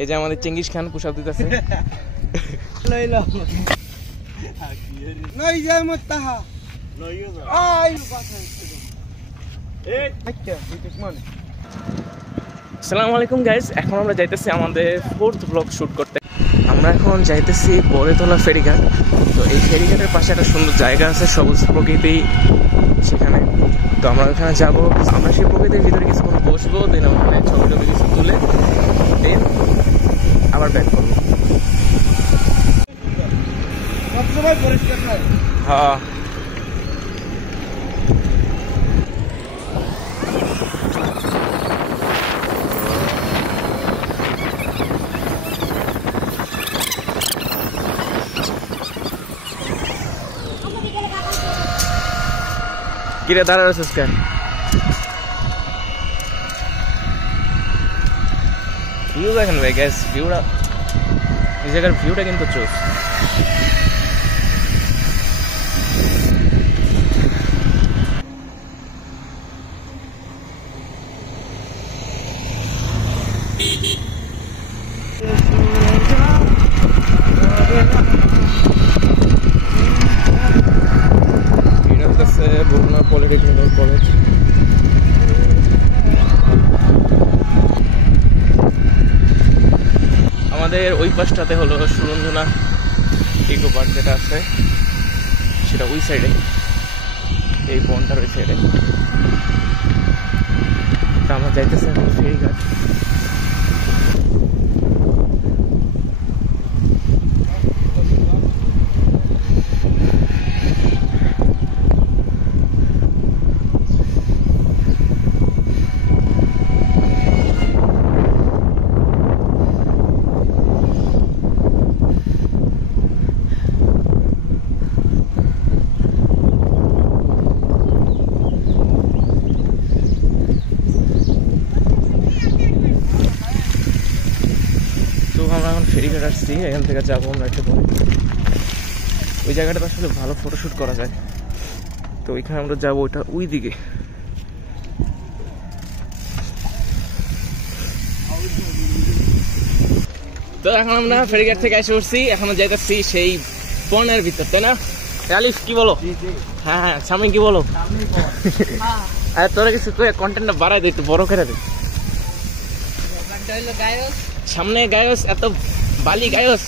এই যে আমাদের চেঙ্গিস খান পুশ আপ দিতেছে। আসসালামু আলাইকুম গাইস, এখন আমরা যাইতেছি আমাদের 4th ব্লগ শুট করতে। আমরা এখন যাইতেছি বড়তলা ফেরিঘাট। তো এই ফেরিঘাটের পাশে একটা সুন্দর জায়গা আছে, সবুজ প্রকৃতি সেখানে। তো আমরা ওখানে যাবো, আমরা সেই প্রকৃতির ভিতরে কিছুক্ষণ বসবো, দেন ওখানে ছবি টবি কিছু তুলে দেন আবার ব্যাক করবো। হ্যাঁ কিরে দাঁড়া রয়েছিস কেন? ভিউ দেখেন ভাই গ্যাস, ভিউটা এই জায়গার ভিউটা কিন্তু চোখ। Baruna polytechnical college. আমাদের ওই পাশটাতে হলো সুরঞ্জনা ইকো পার্ক যেটা আছে, সেটা ওই সাইডে, এই বনটার ওই সাইডে। আমরা যাইতেছি এখন ফেরিঘাট। আমরা এখন ফেরিঘাট আসছি, এখান থেকে যাবো আমরা একটু পরে। ওই জায়গাটা আসলে ভালো ফটোশুট করা যায়, তো ওইখানে আমরা যাবো, ওইটা ওই দিকে। তো এখন আমরা ফেরিঘাট থেকে এসে উঠছি, এখন যাইতেছি সেই বনের ভিতর, তাই না আলিফ? কি বলো? হ্যাঁ হ্যাঁ, সামনে কি বলো? আর তোরা কিছু কন্টেন্টটা বাড়াই দে, একটু বড় করে দে। সামনে গায়স, এত বালি গায়স।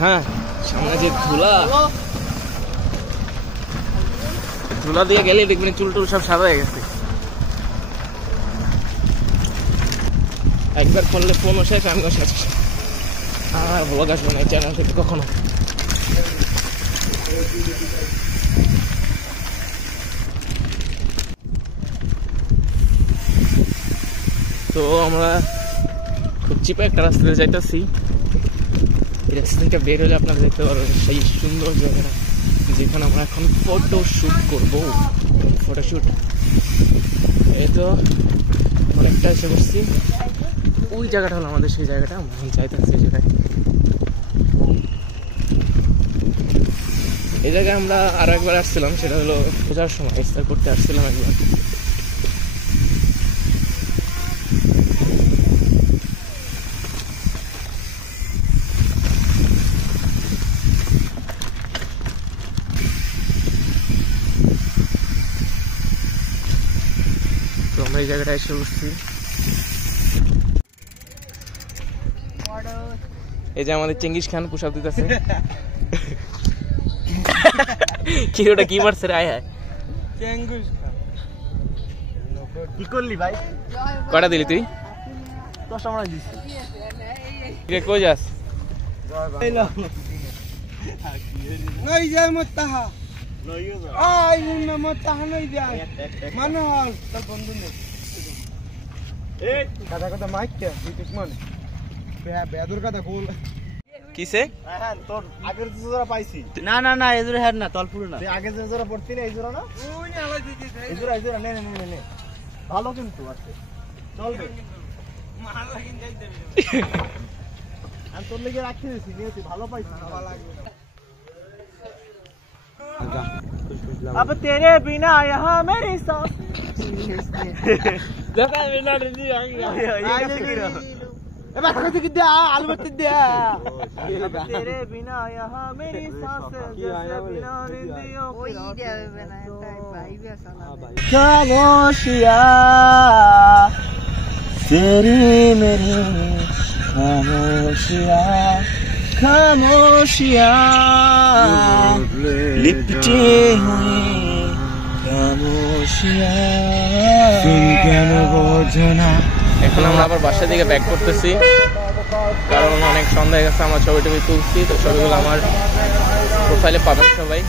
হ্যাঁ সামনে যে ধুলা, ধুলা দিয়ে গেলে দেখবেন চুল টুল সব সাদা হয়ে গেছে। একবার করলে ফোনও শেষ, আমিও শেষ। আর ব্লগ আসবো না চ্যানেল থেকে কখনো। তো আমরা খুব চিপে একটা রাস্তাতে যাইতেছি। এই রাস্তা থেকে বের হলে আপনারা দেখতে পারবেন সেই সুন্দর জায়গাটা, যেখানে আমরা এখন ফটো শুট করবো। ফটোশুট এই তো অনেকটা এসে বসছি। ওই জায়গাটা হলো আমাদের সেই জায়গাটা, আমরা যাইতেছি এই জায়গায়। এই জায়গায় আমরা আরো একবার আসছিলাম, সেটা হলো পূজার সময় ইফতার করতে আসছিলাম একবার। তো আমরা এই জায়গাটা এসে বসছি। এই যে আমাদের চেঙ্গিস খান পুশ আপ দিতেছে। কি ওটা কি মারছে রে? আয় হায়, কি করলি ভাই? কটা দিলি তুই? 10টা মারা দিছিস। কই যাস? নই যায় মত তাহা, আই না মত তাহা নই যায় মানে হল তোর বন্ধু নে। এই কথা কথা মাইকে তুই মানে বেদুর কথা বল। কিসে? হ্যাঁ তোর আগের জোড়া পাইছি। না না না, এই জোড়া হেড না, তল পুরো না। তুই আগে যে জোড়া পড়তি না, এই জোড়া না? ওই না আলাই দিছিস। এই জোড়া নে নে নে নে, ভালো কিন্তু আছে, চলবে। মার লাগিন যাই দেবে। আমি তোর লেগে রাখতে দিছি, নিয়ে ভালো পাইছিস। ভালো লাগবে। अब तेरे बिना यहाँ मेरी सांस দেখা মিনারে দি আঙ্গা এবার কাছে কি দে আলু বাতি দে तेरे बिना यहाँ मेरी सांसें जैसे बिना निंदियों ওই দেবে না তাই ভাই বেসালা खामोशिया तेरी मेरी खामोशिया खामोशिया लिपटी हुई खामोशिया তুই কেন বোঝো না এখন আমরা আবার বাসা থেকে ব্যাক করতেছি কারণ অনেক সন্ধ্যা হয়ে গেছে আমরা ছবি টবি তুলছি তো ছবিগুলো আমার প্রোফাইলে পাবেন সবাই